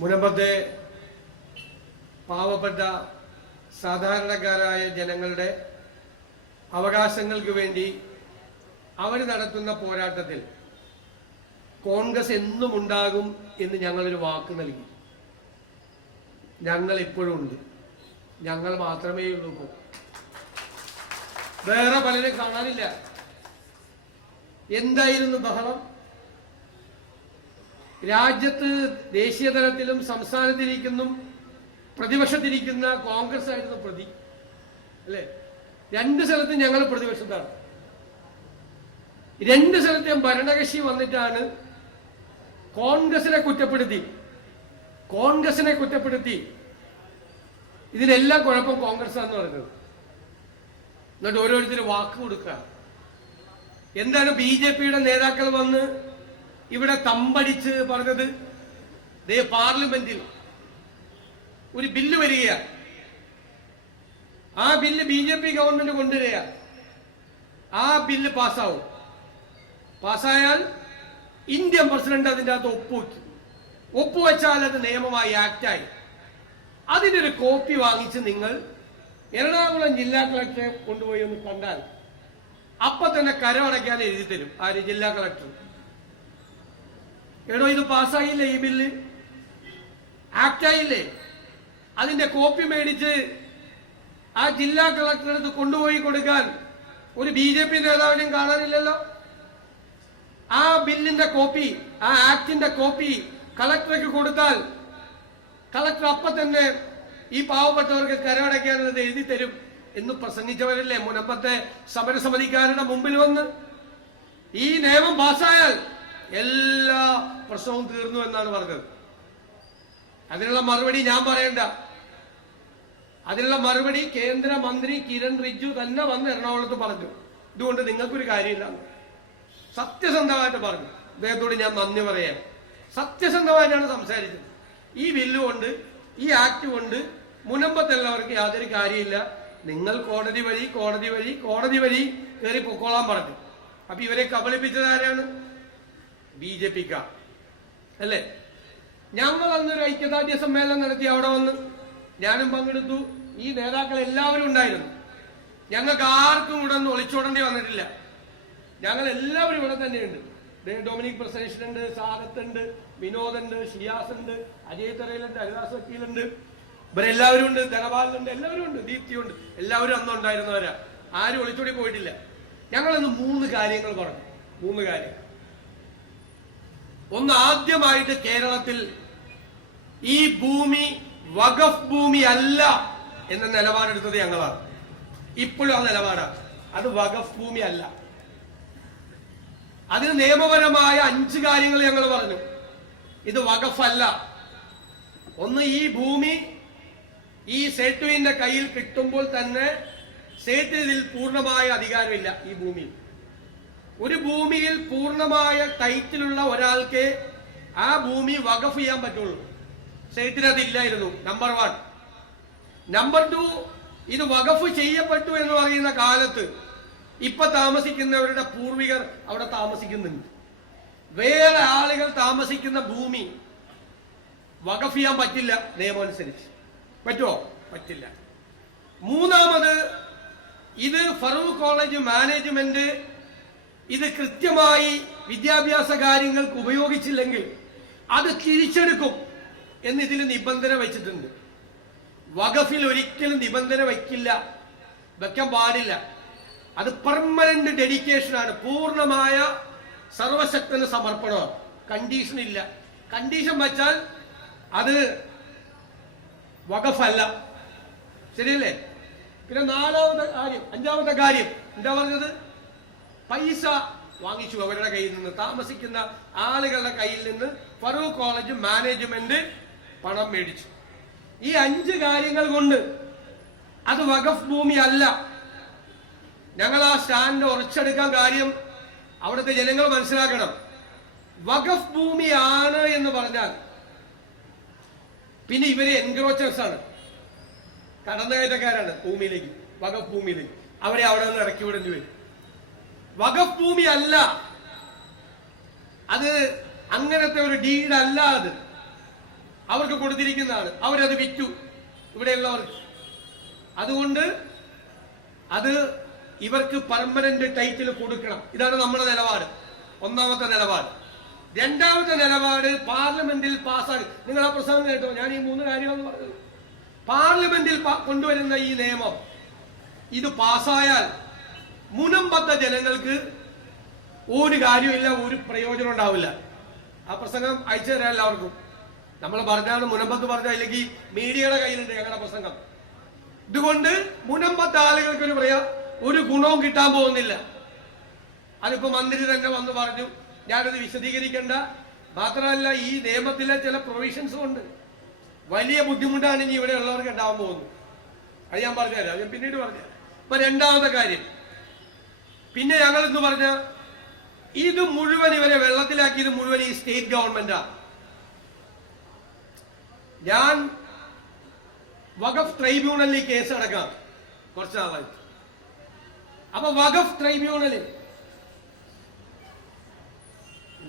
മുനമ്പത്തെ പാവപ്പെട്ട സാധാരണക്കാരായ ജനങ്ങളുടെ അവകാശങ്ങൾക്ക് വേണ്ടി അവർ നടത്തുന്ന പോരാട്ടത്തിൽ കോൺഗ്രസ് എന്നും ഉണ്ടാകും എന്ന് ഞങ്ങളൊരു വാക്ക് നൽകി. ഞങ്ങൾ ഇപ്പോഴും ഉണ്ട്. ഞങ്ങൾ മാത്രമേ ഉള്ളൂ. വേറെ പലരും കാണാനില്ല. എന്തായിരുന്നു ബഹളം? രാജ്യത്ത് ദേശീയ തലത്തിലും സംസ്ഥാനത്തിരിക്കുന്നു പ്രതിപക്ഷത്തിരിക്കുന്ന കോൺഗ്രസ് ആയിരുന്നു പ്രതി, അല്ലെ? രണ്ട് സ്ഥലത്തും ഞങ്ങൾ പ്രതിപക്ഷത്താണ്. രണ്ട് സ്ഥലത്തും ഭരണകക്ഷി വന്നിട്ടാണ് കോൺഗ്രസിനെ കുറ്റപ്പെടുത്തി ഇതിനെല്ലാം കുഴപ്പം കോൺഗ്രസ് ആണെന്ന് പറഞ്ഞത്. എന്നിട്ട് ഓരോരുത്തർ വാക്ക് കൊടുക്കുക. എന്താണ് ബി.ജെ.പിയുടെ നേതാക്കൾ വന്ന് ഇവിടെ തമ്പടിച്ച് പറഞ്ഞത്? പാർലമെന്റിൽ ഒരു ബില്ല് വരിക, ആ ബില്ല് ബി.ജെ.പി ഗവൺമെന്റ് കൊണ്ടുവരിക, ആ ബില്ല് പാസ്സാവും. പാസ്സായാൽ ഇന്ത്യൻ പ്രസിഡന്റ് അതിൻ്റെ അകത്ത് ഒപ്പുവെച്ചാൽ അത് നിയമമായി, ആക്റ്റായി. അതിൻ്റെ ഒരു കോപ്പി വാങ്ങിച്ച് നിങ്ങൾ എറണാകുളം ജില്ലാ കളക്ടറെ കൊണ്ടുപോയി ഒന്ന് കണ്ടാൽ അപ്പൊ തന്നെ കരമടയ്ക്കാൻ എഴുതി തരും ആര്? ജില്ലാ കളക്ടർ. എടോ, ഇത് പാസ്സായില്ലേ? ഈ ബില്ല് ആക്റ്റായില്ലേ? അതിന്റെ കോപ്പി മേടിച്ച് ആ ജില്ലാ കളക്ടറെ അടുത്ത് കൊണ്ടുപോയി കൊടുക്കാൻ ഒരു ബി.ജെ.പി നേതാവിനെയും കാണാനില്ലല്ലോ. ആ ബില്ലിന്റെ കോപ്പി, ആ ആക്ടിന്റെ കോപ്പി കളക്ടർക്ക് കൊടുത്താൽ കളക്ടർ അപ്പൊ തന്നെ ഈ പാവപ്പെട്ടവർക്ക് കരമടയ്ക്കാനുള്ളത് എഴുതി തരും എന്ന് പ്രസംഗിച്ചവരല്ലേ മുനമ്പത്തെ സമരസമിതിക്കാരുടെ മുമ്പിൽ വന്ന്? ഈ നിയമം പാസ്സായാൽ എല്ലാ പ്രശ്നവും തീർന്നു എന്നാണ് പറഞ്ഞത്. അതിനുള്ള മറുപടി ഞാൻ പറയണ്ട. അതിനുള്ള മറുപടി കേന്ദ്രമന്ത്രി കിരൺ റിജ്ജു തന്നെ വന്ന് എറണാകുളത്ത് പറഞ്ഞു. ഇതുകൊണ്ട് നിങ്ങൾക്കൊരു കാര്യമില്ല. സത്യസന്ധമായിട്ട് പറഞ്ഞു. അദ്ദേഹത്തോട് ഞാൻ നന്ദി പറയാം. സത്യസന്ധമായിട്ടാണ് സംസാരിച്ചത്. ഈ ബില്ല് കൊണ്ട്, ഈ ആക്ട് കൊണ്ട് മുനമ്പത്തുള്ളവർക്ക് യാതൊരു കാര്യമില്ല. നിങ്ങൾ കോടതി വഴി കയറി പൊക്കോളാൻ പറഞ്ഞു. അപ്പൊ ഇവരെ കബളിപ്പിച്ചത് ആരാണ്? ബി.ജെ.പിക്കാർ അല്ലേ? ഞങ്ങൾ അന്നൊരു ഐക്യദാർഢ്യ സമ്മേളനം നടത്തി. അവിടെ വന്ന് ഞാനും പങ്കെടുത്തു. ഈ നേതാക്കൾ എല്ലാവരും ഉണ്ടായിരുന്നു. ഞങ്ങൾക്ക് ആർക്കും ഇവിടെ ഒന്നും ഒളിച്ചോടേണ്ടി വന്നിട്ടില്ല. ഞങ്ങൾ എല്ലാവരും ഇവിടെ തന്നെയുണ്ട്. ഡൊമിനിക് പ്രസേഷനുണ്ട്, സാദത്തുണ്ട്, വിനോദുണ്ട്, ഷിയാസ് ഉണ്ട്, അജയ് തറയിലുണ്ട്, ഹരിദാസ് വക്കീലുണ്ട്, ഇവരെല്ലാവരും ഉണ്ട്, ധനപാലുണ്ട്, എല്ലാവരും ഉണ്ട്, ദീപ്തിയുണ്ട്. എല്ലാവരും അന്ന് ഉണ്ടായിരുന്നവരാ. ആരും ഒളിച്ചോടി പോയിട്ടില്ല. ഞങ്ങളന്ന് 3 കാര്യങ്ങൾ പറഞ്ഞു. 3 കാര്യം. ഒന്ന്, ആദ്യമായിട്ട് കേരളത്തിൽ ഈ ഭൂമി വഖഫ് ഭൂമി അല്ല എന്ന നിലപാടെടുത്തത് ഞങ്ങളാണ്. ഇപ്പോഴും ആ നിലപാടാണ്. അത് വഖഫ് ഭൂമി അല്ല. അതിന് നിയമപരമായ 5 കാര്യങ്ങൾ ഞങ്ങൾ പറഞ്ഞു. ഇത് വഖഫ് അല്ല. ഒന്ന്, ഈ ഭൂമി ഈ സേട്ടുവിന്റെ കയ്യിൽ കിട്ടുമ്പോൾ തന്നെ സേട്ടിന് ഇതിൽ പൂർണ്ണമായ അധികാരമില്ല. ഈ ഭൂമിയിൽ ഒരു ഭൂമിയിൽ പൂർണ്ണമായ ടൈറ്റിലുള്ള ഒരാൾക്ക് ആ ഭൂമി വഖഫ് ചെയ്യാൻ പറ്റുള്ളൂ. സേട്ടിന് അതില്ലായിരുന്നു. നമ്പർ 1. നമ്പർ 2, ഇത് വഖഫ് ചെയ്യപ്പെട്ടു എന്ന് പറയുന്ന കാലത്ത് ഇപ്പൊ താമസിക്കുന്നവരുടെ പൂർവികർ അവിടെ താമസിക്കുന്നുണ്ട്. വേറെ ആളുകൾ താമസിക്കുന്ന ഭൂമി വഖഫ് ചെയ്യാൻ പറ്റില്ല നിയമം അനുസരിച്ച്. പറ്റുമോ? പറ്റില്ല. മൂന്നാമത്, ഇത് ഫറൂഖ് കോളേജ് മാനേജ്മെന്റ് ഇത് കൃത്യമായി വിദ്യാഭ്യാസ കാര്യങ്ങൾക്ക് ഉപയോഗിച്ചില്ലെങ്കിൽ അത് തിരിച്ചെടുക്കും എന്ന് ഇതിൽ നിബന്ധന വെച്ചിട്ടുണ്ട്. വഖഫിൽ ഒരിക്കലും നിബന്ധന വെക്കാൻ പാടില്ല. അത് പെർമനന്റ് ഡെഡിക്കേഷനാണ്. പൂർണ്ണമായ സർവശക്തന് സമർപ്പണമാണ്. കണ്ടീഷൻ ഇല്ല. കണ്ടീഷൻ വെച്ചാൽ അത് വഖഫല്ല. ശരിയല്ലേ? പിന്നെ 5ാമത്തെ കാര്യം എന്താ പറഞ്ഞത്? പൈസ വാങ്ങിച്ചു അവരുടെ കയ്യിൽ നിന്ന്, താമസിക്കുന്ന ആളുകളുടെ കയ്യിൽ നിന്ന് ഫറൂഖ് കോളേജ് മാനേജ്മെന്റ് പണം മേടിച്ചു. ഈ 5 കാര്യങ്ങൾ കൊണ്ട് അത് വഖഫ് ഭൂമി അല്ല. ഞങ്ങൾ ആ സ്റ്റാൻഡ് ഉറച്ചെടുക്കാൻ കാര്യം അവിടുത്തെ ജനങ്ങൾ മനസ്സിലാക്കണം. വഖഫ് ഭൂമിയാണ് എന്ന് പറഞ്ഞാൽ പിന്നെ ഇവര് എൻക്രോച്ചേഴ്സ് ആണ്, കടന്നുകയറ്റക്കാരാണ് ഭൂമിയിലേക്ക്, വഖഫ് ഭൂമിയിലേക്ക്. അവരെ അവിടെ നിന്ന് ഇറക്കി വിടേണ്ടി വരും. വഖഫ് ഭൂമി അല്ല അത്, അങ്ങനത്തെ ഒരു ഡീഡ് അല്ല അത്. അവർക്ക് കൊടുത്തിരിക്കുന്നതാണ്. അവരത് വിറ്റു ഇവിടെയുള്ളവർക്ക്. അതുകൊണ്ട് അത് ഇവർക്ക് പെർമനന്റ് ടൈറ്റിൽ കൊടുക്കണം. ഇതാണ് നമ്മുടെ നിലപാട്. ഒന്നാമത്തെ നിലപാട്. രണ്ടാമത്തെ നിലപാട് പാർലമെന്റിൽ പാസ്സാക്കി. നിങ്ങൾ ആ പ്രസംഗം കേട്ടോ, ഞാൻ ഈ 3 കാര്യമെന്ന് പറഞ്ഞത്. പാർലമെന്റിൽ കൊണ്ടുവരുന്ന ഈ നിയമം ഇത് പാസ്സായാൽ മുനമ്പത്തെ ജനങ്ങൾക്ക് ഒരു കാര്യമില്ല, ഒരു പ്രയോജനം ഉണ്ടാവില്ല. ആ പ്രസംഗം അയച്ചു തരാം എല്ലാവർക്കും. നമ്മൾ പറഞ്ഞാണ് മുനമ്പത്ത് പറഞ്ഞ, അല്ലെങ്കിൽ മീഡിയയുടെ കയ്യിലുണ്ട് ഞങ്ങളുടെ പ്രസംഗം. ഇതുകൊണ്ട് മുനമ്പത്തെ ആളുകൾക്ക് ഒരു ഗുണവും കിട്ടാൻ പോകുന്നില്ല. അതിപ്പോ മന്ത്രി തന്നെ വന്ന് പറഞ്ഞു. ഞാനത് വിശദീകരിക്കേണ്ട. മാത്രമല്ല, ഈ നിയമത്തിലെ ചില പ്രൊവിഷൻസും ഉണ്ട്. വലിയ ബുദ്ധിമുട്ടാണ് ഇനി ഇവിടെ ഉള്ളവർക്ക് ഉണ്ടാവാൻ പോകുന്നത്. അത് ഞാൻ പറഞ്ഞുതരാം, ഞാൻ പിന്നീട് പറഞ്ഞുതരാം. ഇപ്പൊ രണ്ടാമത്തെ കാര്യം, പിന്നെ ഞങ്ങൾ എന്ന് പറഞ്ഞ ഇത് മുഴുവൻ ഇവരെ വെള്ളത്തിലാക്കിയത് മുഴുവൻ ഈ സ്റ്റേറ്റ് ഗവൺമെന്റാ. ഞാൻ വഖഫ് ട്രൈബ്യൂണലിൽ കേസ് അടക്കാം കുറച്ച് നാളായിട്ട്. അപ്പൊ വഖഫ് ട്രൈബ്യൂണലിൽ